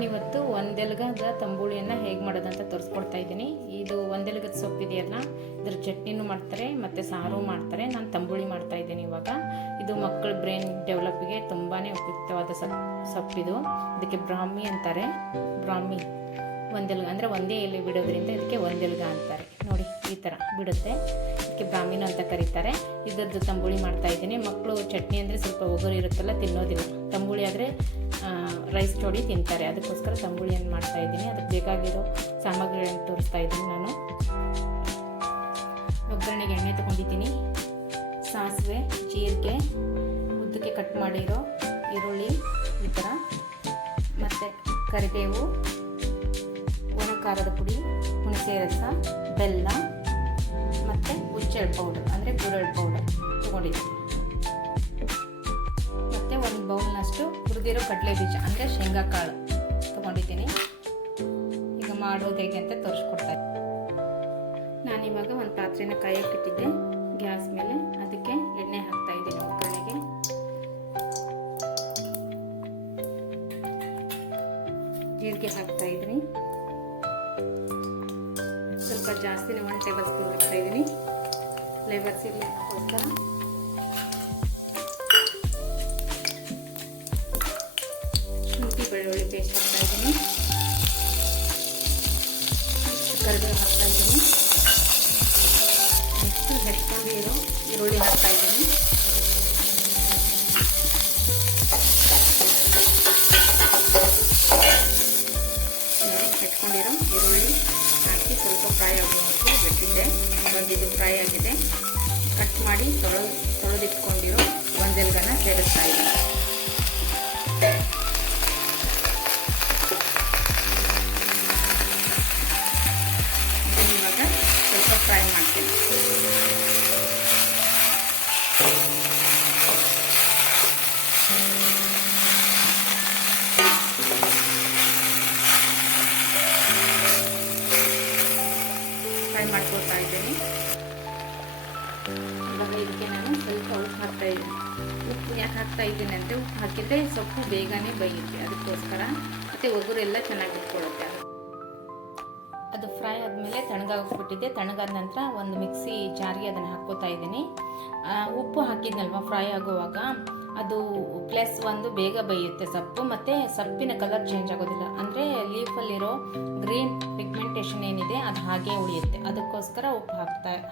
ನಾನಿವತ್ತು ಒಂದೆಲಗದ ತಂಬುಳಿಯನ್ನು ಹೇಗೆ ಮಾಡೋದಂತ ತೋರಿಸ್ಕೊಡ್ತಾ ಇದ್ದೀನಿ. ಇದು ಒಂದೆಲಗದ ಸೊಪ್ಪಿದೆಯಲ್ಲ, ಇದ್ರ ಚಟ್ನಿನೂ ಮಾಡ್ತಾರೆ ಮತ್ತು ಸಾರು ಮಾಡ್ತಾರೆ. ನಾನು ತಂಬುಳಿ ಮಾಡ್ತಾ ಇದ್ದೀನಿ ಇವಾಗ. ಇದು ಮಕ್ಕಳ ಬ್ರೈನ್ ಡೆವಲಪ್ಗೆ ತುಂಬಾ ಉಪಯುಕ್ತವಾದ ಸೊಪ್ಪಿದು. ಇದಕ್ಕೆ ಬ್ರಾಹ್ಮಿ ಅಂತಾರೆ. ಬ್ರಾಹ್ಮಿ ಒಂದೆಲಗ ಅಂದರೆ ಒಂದೇ ಎಲೆ ಬಿಡೋದ್ರಿಂದ ಇದಕ್ಕೆ ಒಂದೆಲಗ ಅಂತಾರೆ. ನೋಡಿ ಈ ಥರ ಬಿಡುತ್ತೆ, ಇದಕ್ಕೆ ಬ್ರಾಹ್ಮಿನ ಅಂತ ಕರೀತಾರೆ. ಇದರದ್ದು ತಂಬುಳಿ ಮಾಡ್ತಾ ಇದ್ದೀನಿ. ಮಕ್ಕಳು ಚಟ್ನಿ ಅಂದರೆ ಸ್ವಲ್ಪ ಒಗರು ಇರುತ್ತಲ್ಲ, ತಿನ್ನೋದಿಲ್ಲ. ತಂಬುಳಿ ಆದರೆ ರೈಸ್ ಜೋಡಿ ತಿಂತಾರೆ. ಅದಕ್ಕೋಸ್ಕರ ತಂಬುಳಿಯನ್ನು ಮಾಡ್ತಾ ಇದ್ದೀನಿ. ಅದಕ್ಕೆ ಬೇಕಾಗಿರೋ ಸಾಮಗ್ರಿಗಳನ್ನು ತೋರಿಸ್ತಾ ಇದ್ದೀನಿ ನಾನು. ಒಗ್ಗರಣೆಗೆ ಎಣ್ಣೆ ತೊಗೊಂಡಿದ್ದೀನಿ, ಸಾಸಿವೆ, ಜೀರಿಗೆ, ಉದ್ದಕ್ಕೆ ಕಟ್ ಮಾಡಿರೋ ಈರುಳ್ಳಿ ಈ ಥರ, ಮತ್ತು ಕರಿಬೇವು, ಒಣ ಖಾರದ ಪುಡಿ, ಹುಣಸೆ ರಸ, ಬೆಲ್ಲ ಮತ್ತು ಹುಚ್ಚೆಳ್ಳು ಪೌಡರ್ ಅಂದರೆ ಗುರೆಳ್ಳು ಪೌಡರ್ ತೊಗೊಂಡಿದ್ದೀನಿ. ಮತ್ತು ಒಂದು ಬೌಲ್ನಷ್ಟು ಹುರಿದಿರೋ ಕಡಲೆ ಬೀಜ ಅಂದರೆ ಶೇಂಗಾ ಕಾಳು ತೊಗೊಂಡಿದ್ದೀನಿ. ಈಗ ಮಾಡೋದು ಹೇಗೆ ಅಂತ ತೋರಿಸ್ಕೊಡ್ತಾ ಇದ್ದೀನಿ. ನಾನಿವಾಗ ಒಂದು ಪಾತ್ರೆನ ಕಾಯಕ್ಕಿಟ್ಟಿದ್ದೆ ಗ್ಯಾಸ್ ಮೇಲೆ. ಅದಕ್ಕೆ ಎಣ್ಣೆ ಹಾಕ್ತಾ ಇದ್ದೀನಿ. ಒಗ್ಗರಣೆಗೆ ಜೀರಿಗೆ ಹಾಕ್ತಾ ಇದ್ದೀನಿ. ಸ್ವಲ್ಪ ಜಾಸ್ತಿನೇ 1 ಟೇಬಲ್ ಸ್ಪೂನ್ ಹಾಕ್ತಾ ಇದ್ದೀನಿ, ಫ್ಲೇವರ್ಸ್ ಇರಲಿ ಅದಕ್ಕೋಸ್ಕರ. ಶುಂಠಿ ಬೆಳ್ಳುಳ್ಳಿ ಪೇಸ್ಟ್ ಹಾಕ್ತಾ ಇದ್ದೀನಿ. ಕರಿಬೇವು ಹಾಕ್ತಾ ಇದ್ದೀನಿ. ನೆಕ್ಸ್ಟ್ ಹೆಚ್ಕೊಂಡಿರೋ ಈರುಳ್ಳಿ ಹಾಕ್ತಾ ಇದ್ದೀನಿ. ಹೆಚ್ಕೊಂಡಿರೋ ಈರುಳ್ಳಿ ಹಾಕಿ ಸ್ವಲ್ಪ ಫ್ರೈ ಆಗೋವರೆಗೂ ಬಿಟ್ಟಿದ್ದೆ. ಇದು ಫ್ರೈ ಆಗಿದೆ. ಕಟ್ ಮಾಡಿ ತೊಳೆದಿಟ್ಕೊಂಡಿರೋ ಒಂದೆಲಗನ ಸೇರಿಸ್ತಾ ಇದ್ದೀನಿ. ಇವಾಗ ಸ್ವಲ್ಪ ಫ್ರೈ ಮಾಡ್ತೀನಿ. ಫ್ರೈ ಮಾಡ್ಕೊಳ್ತಾ ಇದ್ದೀನಿ. ಇವಾಗ ಇದಕ್ಕೆ ನಾನು ಸ್ವಲ್ಪ ಉಪ್ಪು ಹಾಕ್ತಾ ಇದ್ದೀನಿ. ಉಪ್ಪು ಯಾಕೆ ಹಾಕ್ತಾ ಇದ್ದೀನಿ ಅಂದರೆ ಉಪ್ಪು ಹಾಕಿದರೆ ಸೊಪ್ಪು ಬೇಗನೆ ಬೇಯುತ್ತೆ, ಅದಕ್ಕೋಸ್ಕರ. ಮತ್ತು ಒಗುರೆಲ್ಲ ಚೆನ್ನಾಗಿ ಇಟ್ಕೊಳ್ಳುತ್ತೆ. ಅದು ಫ್ರೈ ಆದಮೇಲೆ ತಣ್ಣಗಾಗ್ಬಿಟ್ಟಿದೆ. ತಣ್ಣಗಾದ ನಂತರ ಒಂದು ಮಿಕ್ಸಿ ಜಾರಿಗೆ ಅದನ್ನು ಹಾಕ್ಕೋತಾ ಇದ್ದೀನಿ. ಉಪ್ಪು ಹಾಕಿದ್ನಲ್ವ ಫ್ರೈ ಆಗುವಾಗ, ಅದು ಪ್ಲಸ್ ಒಂದು ಬೇಗ ಬೇಯುತ್ತೆ ಸೊಪ್ಪು, ಮತ್ತು ಸೊಪ್ಪಿನ ಕಲರ್ ಚೇಂಜ್ ಆಗೋದಿಲ್ಲ. ಅಂದರೆ ಲೀಫಲ್ಲಿರೋ ಗ್ರೀನ್ ಪಿಗ್ಮೆಂಟೇಷನ್ ಏನಿದೆ ಅದು ಹಾಗೆ ಉಳಿಯುತ್ತೆ. ಅದಕ್ಕೋಸ್ಕರ ಉಪ್ಪು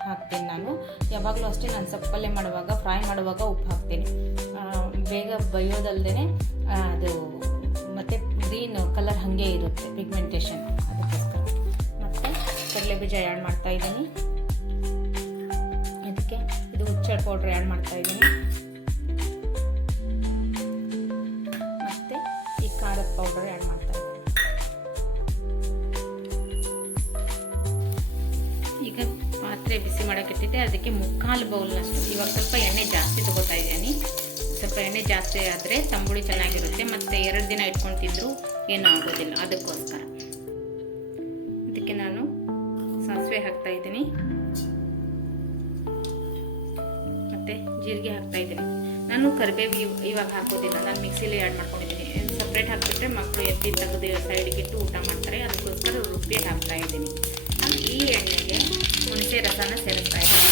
ಹಾಕ್ತೀನಿ ನಾನು. ಯಾವಾಗಲೂ ಅಷ್ಟೇ ನಾನು ಸೊಪ್ಪಲ್ಲೇ ಮಾಡುವಾಗ, ಫ್ರೈ ಮಾಡುವಾಗ ಉಪ್ಪು ಹಾಕ್ತೀನಿ. ಬೇಗ ಬೇಯೋದಲ್ಲದೆ ಅದು ಮತ್ತು ಗ್ರೀನ್ ಕಲರ್ ಹಾಗೆ ಇರುತ್ತೆ ಪಿಗ್ಮೆಂಟೇಷನ್, ಅದಕ್ಕೋಸ್ಕರ. ಮತ್ತು ಕಡಲೆ ಬೀಜ ಆ್ಯಡ್ ಮಾಡ್ತಾ ಇದ್ದೀನಿ. ಇದಕ್ಕೆ ಇದು ಹುಚ್ಚೆಳ್ಳು ಪೌಡ್ರ್ ಆ್ಯಡ್ ಮಾಡ್ತಾ ಇದ್ದೀನಿ. ಮತ್ತು ಈ ಖಾರದ ಪೌಡರ್ ಆ್ಯಡ್ ಮಾಡ್ತಾ ಇದ್ದೀನಿ. ಈಗ ಪಾತ್ರೆ ಬಿಸಿ ಮಾಡೋಕ್ಕಿಟ್ಟಿದ್ದೆ, ಅದಕ್ಕೆ 3/4 ಬೌಲ್ನಷ್ಟು. ಇವಾಗ ಸ್ವಲ್ಪ ಎಣ್ಣೆ ಜಾಸ್ತಿ ತೊಗೋತಾ ಇದ್ದೀನಿ. ಸ್ವಲ್ಪ ಎಣ್ಣೆ ಜಾಸ್ತಿ ಆದರೆ ತಂಬುಳಿ ಚೆನ್ನಾಗಿರುತ್ತೆ, ಮತ್ತು 2 ದಿನ ಇಟ್ಕೊಂಡು ತಿಂದರೂ ಏನೂ ಆಗೋದಿಲ್ಲ, ಅದಕ್ಕೋಸ್ಕರ. ಇದಕ್ಕೆ ನಾನು ಸಾಸಿವೆ ಹಾಕ್ತಾ ಇದ್ದೀನಿ, ಮತ್ತು ಜೀರಿಗೆ ಹಾಕ್ತಾ ಇದ್ದೀನಿ. ನಾನು ಕರಿಬೇವು ಇವಾಗ ಹಾಕೋದಿಲ್ಲ, ನಾನು ಮಿಕ್ಸಿಲಿ ಆ್ಯಡ್ ಮಾಡ್ಕೊಂಡಿದ್ದೀನಿ. ಸಪ್ರೇಟ್ ಹಾಕಿಬಿಟ್ರೆ ಮಕ್ಕಳು ಎತ್ತಿ ತೆಗೆದು ಸೈಡ್ಗೆ ಇಟ್ಟು ಊಟ ಮಾಡ್ತಾರೆ, ಅದಕ್ಕೋಸ್ಕರ ರುಬ್ಬಿ ಹಾಕ್ತಾ ಇದ್ದೀನಿ. ನಾನು ಈ ಎಣ್ಣೆಗೆ ಹುಣಸೆ ರಸನ ಸೇರಿಸ್ತಾ ಇದ್ದೀನಿ.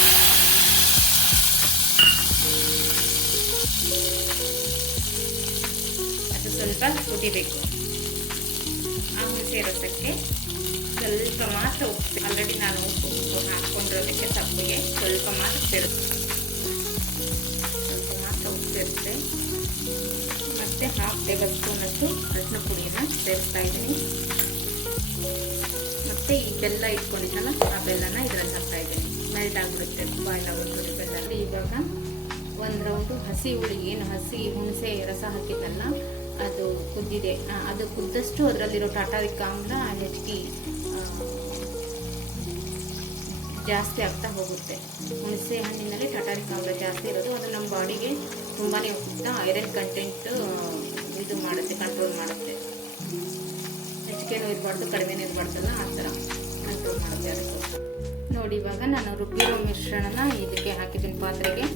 ಅದು ಸ್ವಲ್ಪ ಕುದಿಬೇಕು. ಆ ಹುಣಸೆ ರಸಕ್ಕೆ ಸ್ವಲ್ಪ ಮಾತ್ರ ಉಪ್ಪು, ಆಲ್ರೆಡಿ ನಾನು ಉಪ್ಪು ಹಾಕ್ಕೊಂಡಿರೋದಕ್ಕೆ ಸೊಪ್ಪಿಗೆ ಸ್ವಲ್ಪ ಮಾತ್ರ ಸೇರಿಸ್ತೀನಿ. ಸ್ವಲ್ಪ ಮಾತ್ರ ಉಪ್ಪು ಸೇರಿಸ್ತೆ. ಮತ್ತು 1/2 ಟೇಬಲ್ ಸ್ಪೂನಷ್ಟು ಅರಿಶಿನ ಪುಡಿನ ಸೇರಿಸ್ತಾ ಇದ್ದೀನಿ. ಮತ್ತು ಈ ಬೆಲ್ಲ ಇಟ್ಕೊಂಡಿದ್ದಲ್ಲ, ಆ ಬೆಲ್ಲನ ಇದರಲ್ಲಿ ಹಾಕ್ತಾ ಇದ್ದೀನಿ. ಮೆಲ್ಟ್ ಆಗಿಬಿಡುತ್ತೆ, ಬಾಯ್ಲ್ ಆಗೋದು ಬೆಲ್ಲ. ಇವಾಗ 1 ರೌಂಡು ಹಸಿ ಹುಳಿ, ಏನು ಹಸಿ ಹುಣಸೆ ರಸ ಹಾಕಿದ್ದಲ್ಲ ಅದು ಕುದ್ದಿದೆ. ಅದು ಕುದ್ದಷ್ಟು ಅದರಲ್ಲಿರೋ ಟಾಟಾರಿಕ್ ಆಮ್ಲ ಹೆಚ್ಚಿಗೆ ಜಾಸ್ತಿ ಆಗ್ತಾ ಹೋಗುತ್ತೆ. ಹುಣಸೆ ಹಣ್ಣಿನಲ್ಲಿ ಟಾಟಾರಿಕ್ ಆಮ್ಲ ಜಾಸ್ತಿ ಇರೋದು, ಅದು ನಮ್ಮ ಬಾಡಿಗೆ ತುಂಬಾ ಉಪಯುಕ್ತ. ಐರನ್ ಕಂಟೆಂಟ್ ಇದು ಮಾಡುತ್ತೆ, ಕಂಟ್ರೋಲ್ ಮಾಡುತ್ತೆ. ಹೆಚ್ಚಿಗೆನೂ ಇರಬಾರ್ದು, ಕಡಿಮೆನೂ ಇರಬಾರ್ದಲ್ಲ, ಆ ಥರ ಕಂಟ್ರೋಲ್ ಮಾಡುತ್ತೆ. ಅದಕ್ಕೋಸ್ಕರ ನೋಡಿ, ಇವಾಗ ನಾನು ರುಬ್ಬಿರೋ ಮಿಶ್ರಣನ ಇದಕ್ಕೆ ಹಾಕಿದ್ದೀನಿ ಪಾತ್ರೆಗೆ.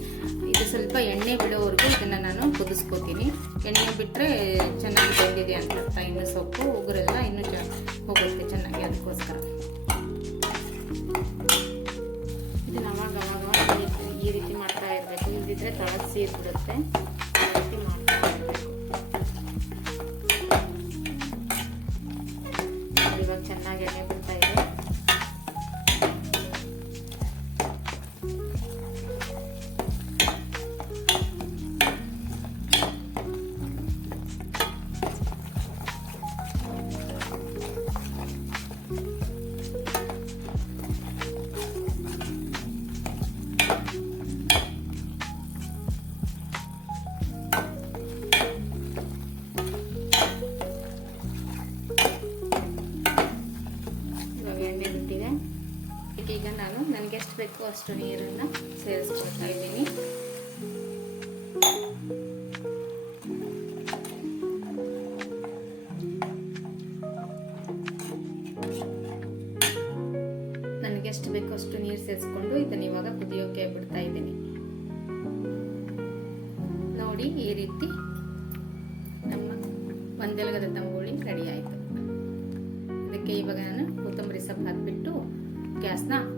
ಇದು ಸ್ವಲ್ಪ ಎಣ್ಣೆ ಬಿಡೋವರೆಗೂ ಇದನ್ನು ನಾನು ಕುದಿಸ್ಕೋತೀನಿ. ಎಣ್ಣೆ ಬಿಟ್ಟರೆ ಚೆನ್ನಾಗಿ ಬೆಂದಿದೆ ಅಂತ ಅರ್ಥ. ಇನ್ನು ಸೊಪ್ಪು ಉಗುರೆಲ್ಲ ಇನ್ನೂ ಹೋಗುತ್ತೆ ಚೆನ್ನಾಗಿ. ಅದಕ್ಕೋಸ್ಕರ ಇದನ್ನ ಅವಾಗ ಈ ರೀತಿ ಮಾಡ್ತಾ ಇರಬೇಕು. ಇಲ್ಲದಿದ್ದರೆ ತಳದ ಸೀರ್ಬಿಡುತ್ತೆ. ಆ ರೀತಿ ಮಾಡ್ತಾ ಇರಬೇಕು. ಇವಾಗ ಚೆನ್ನಾಗಿ ಎಣ್ಣೆ ಬಿಡ್ತಾ ಇದೆ. ಈಗ ನಾನು ನನಗೆ ಎಷ್ಟು ಬೇಕೋ ಅಷ್ಟು ನೀರನ್ನು ಸೇರಿಸ್ಕೊಳ್ತಾ ಇದ್ದೀನಿ. ನನಗೆ ಎಷ್ಟು ಬೇಕೋ ಅಷ್ಟು ನೀರು ಸೇರಿಸ್ಕೊಂಡು ಇದನ್ನು ಇವಾಗ ಕುದಿಯೋಕೆ ಬಿಡ್ತಾ ಇದ್ದೀನಿ. ನೋಡಿ, ಈ ರೀತಿ ನಮ್ಮ ಒಂದೆಲಗದ ತಂಬುಳಿ ರೆಡಿ ಆಯಿತು. ಅದಕ್ಕೆ ಇವಾಗ ನಾನು ಕೊತ್ತಂಬರಿ ಸೊಪ್ಪು ಹಾಕಿಬಿಟ್ಟು ಗ್ಯಾಸ್ನ ಆಫ್